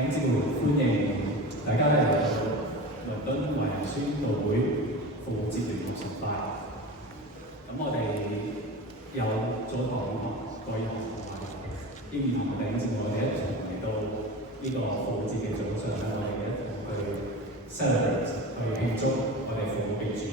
弟兄姊妹，歡迎大家嚟到倫敦華人宣道會復活節聯合崇拜。咁我哋有早堂各日同埋英語堂嘅弟兄姊妹，我哋一同嚟到呢個復活節嘅早上咧，我哋一同去 celebrate 去慶祝我哋復活嘅主。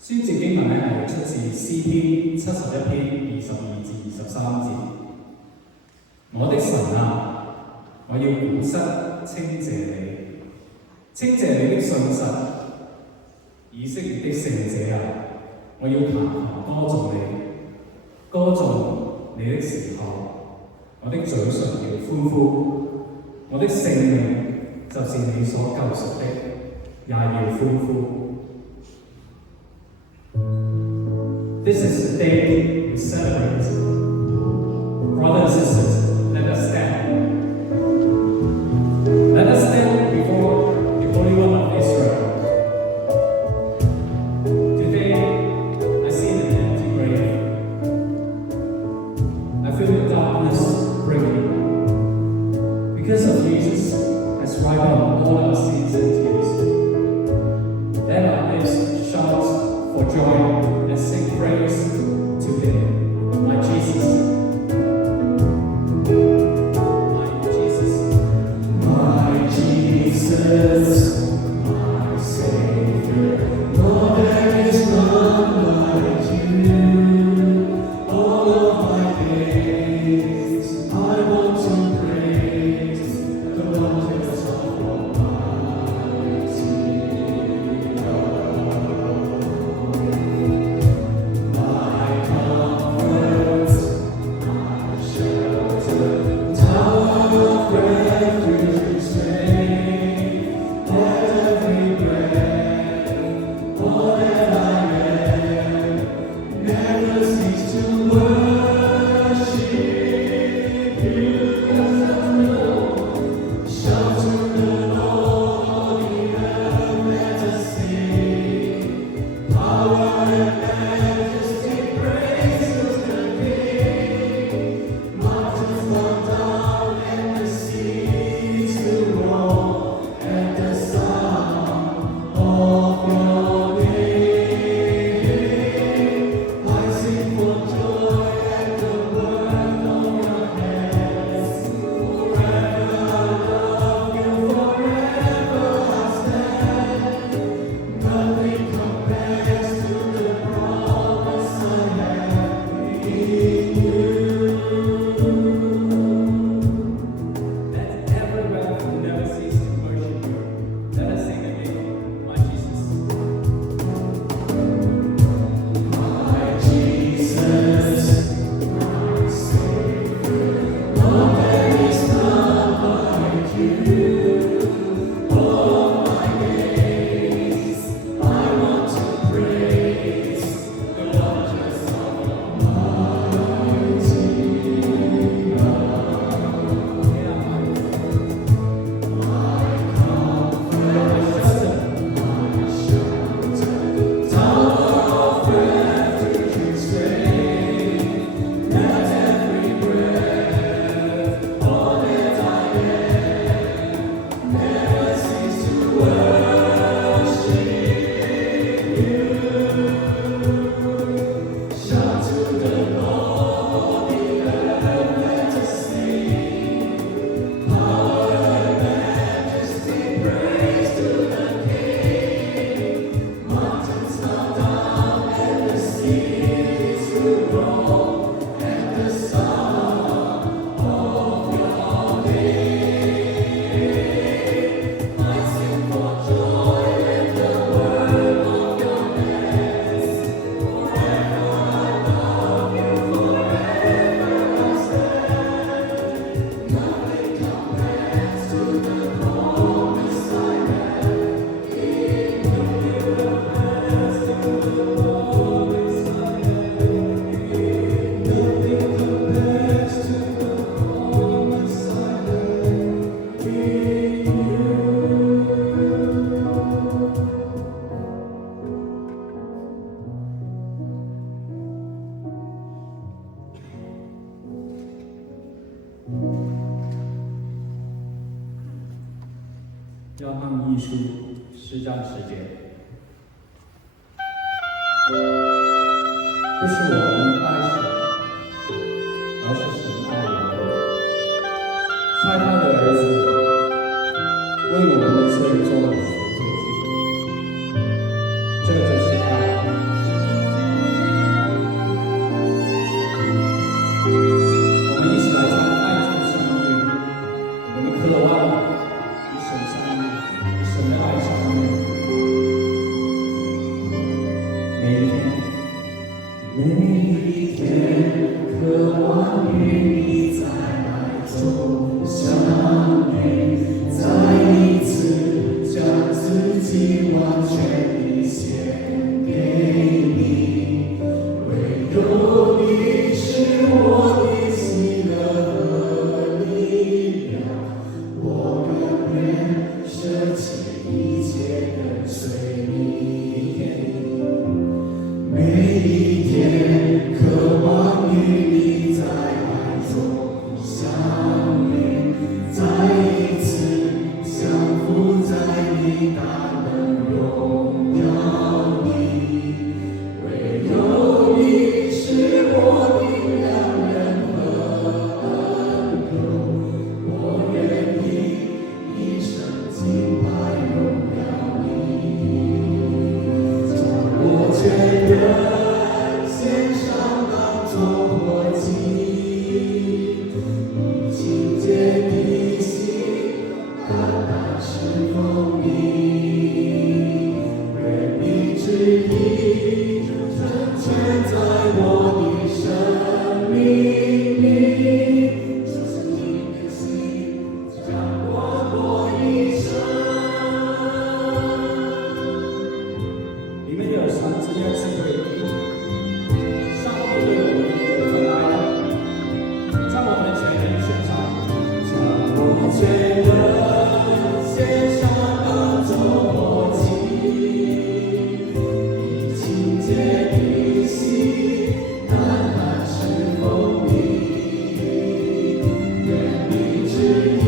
宣召經文咧係出自詩篇71篇22至23節。我的神啊，我要鼓瑟稱謝你，稱謝你的信實。以色列的聖者啊，我要彈琴歌頌你，歌頌你的時候，我的嘴唇要歡呼，我的性命就是你所救贖的，也要歡呼。This is the day we celebrate. Brothers and sisters, let us stand. Let us stand before the Holy One of Israel. Today, I see an empty grave. I feel the darkness breaking. Because of Jesus has wiped out all our sins and tears. Let our lips shout for joy and sing praise to Him, my Jesus. My Jesus. My Jesus, my Savior. Lord, there is none like you. All of my days, I want to praise the wonders of Almighty God. My comfort, my shelter, tower of refuge, strength, let every breath, all that I am, never cease to worship you. Shelter and all the earth, let us sing. Power and majesty, praises the King. Mountains come down and the seas to roll at the sound of your name. I sing for joy at the work of your hands. Forever I love you, forever I stand. Nothing compares to the 交换艺术实战时间。不是我们爱神，而是神爱我们，差他的儿子为我们的罪做了赎罪祭，这就是爱。我们一起来在爱中相遇，我们渴望与神相遇，与神的爱相遇。每一天，渴望与你在爱中相遇，再一次将自己完全地献给你，唯有你是我的喜乐和力量，我甘愿舍弃一切跟随你。每一天，渴望与你在爱中相遇，再一次降服在你大能荣耀里，唯有你是我的良人和恩友，我愿意一生敬拜荣耀你，将我全人献上当作活祭，以清洁的心单单侍奉你，愿你旨意成全在我的生命里，就是你的心掌管我一生。你们有三次要机会。全人献上当作活祭，以清洁的心单单侍奉你，愿你旨意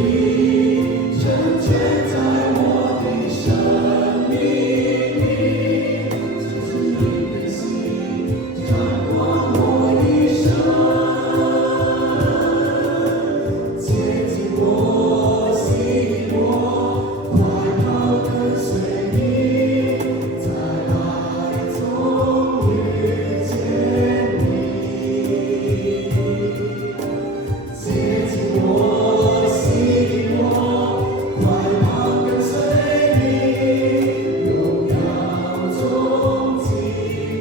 成全在我的生命里，就是你的心掌管我一生。接近我，吸引我，快跑跟随你，荣耀中敬拜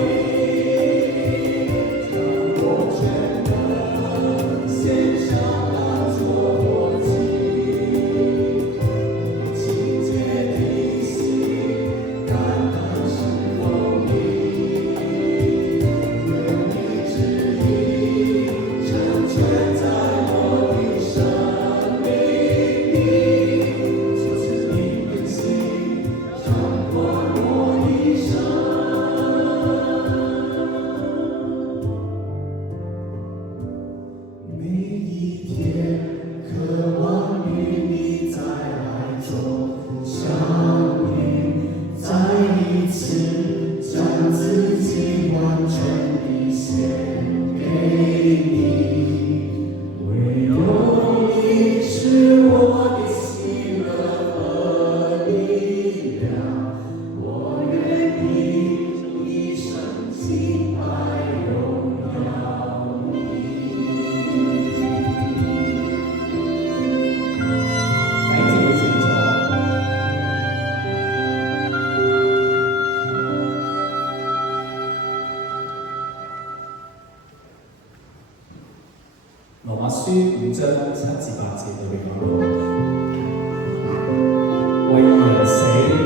你，将我全人献上当作活祭，以清洁的心单单侍奉你，愿你旨意成全在我的生命里，就是你的心掌管我一生。每一天，渴望与你在爱中相遇，再一次将自己完全地献给你，唯有你是我的喜乐和力量，我愿意一生敬拜荣耀你。来自己请坐。羅馬書5章7至8節裏邊講到，為人死。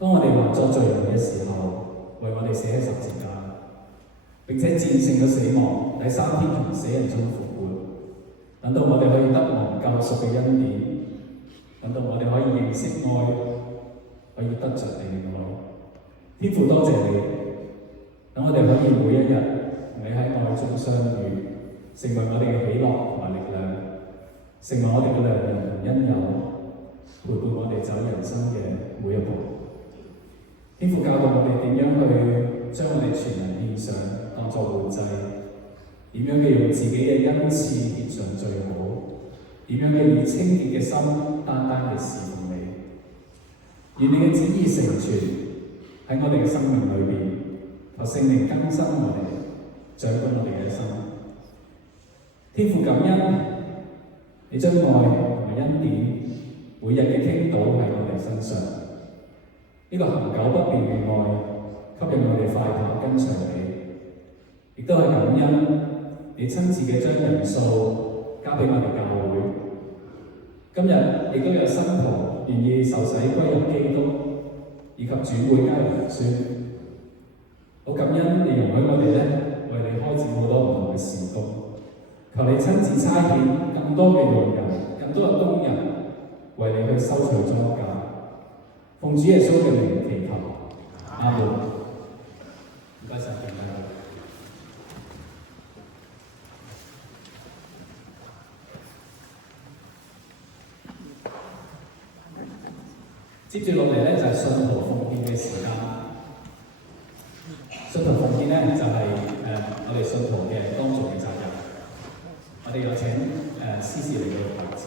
當我哋還作罪人嘅時候，為我哋死喺十字架，並且戰勝咗死亡，第三天從死人中復活，等到我哋可以得蒙救贖嘅恩典，等到我哋可以認識愛，可以得着你嘅愛。天父多謝你，等我哋可以每一日喺愛中相遇，成為我哋嘅喜樂同埋力量，成為我哋嘅良人同恩友，陪伴我哋走人生嘅每一步。天父教導我哋點樣去將我哋全人獻上，當作活祭，點樣嘅用自己嘅恩賜獻上最好，點樣嘅以清潔嘅心單單嘅侍奉你。願你嘅旨意成全喺我哋嘅生命裏邊，求聖靈更新我哋，掌管我哋嘅一生。天父感恩，你將愛同埋恩典每日嘅傾倒喺我哋身上，呢個恒久不變嘅愛吸引我哋快跑跟隨你，亦都係感恩你親自嘅將人數交俾我哋教會。今日亦都有新徒願意受洗歸入基督，以及轉會加入兒孫。好感恩你容許我哋為你開展好多唔同嘅事工。求你親自差遣更多嘅用人，更多嘅工人，為你去收取莊稼。奉主耶穌嘅名祈求，阿門。唔該晒，敬拜。接住落嚟就係信徒奉獻嘅時間。信徒奉獻就係我哋信徒嘅當做嘅責任。我哋有請司事嚟到台前。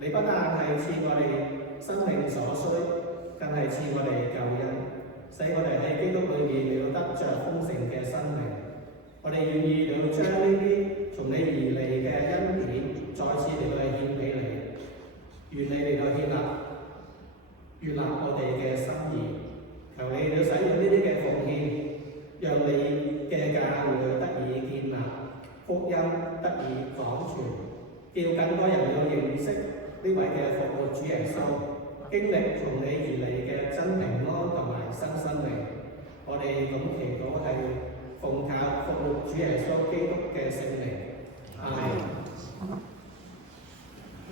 你不但係賜我哋生命所需，更係賜我哋救恩，使我哋喺基督裏面了得着豐盛嘅生命。我哋願意了將呢啲從你而嚟嘅恩典，再次嚟到獻俾你，願你嚟到悅納我哋嘅心意。求你嚟使用呢啲嘅奉獻，讓你嘅教會得以建立，福音得以廣傳，叫更多人有認識呢位嘅復活主耶穌，經歷從你而嚟嘅真平安同埋新生命。我哋咁祈禱係奉靠復活主耶穌基督嘅聖名，阿們。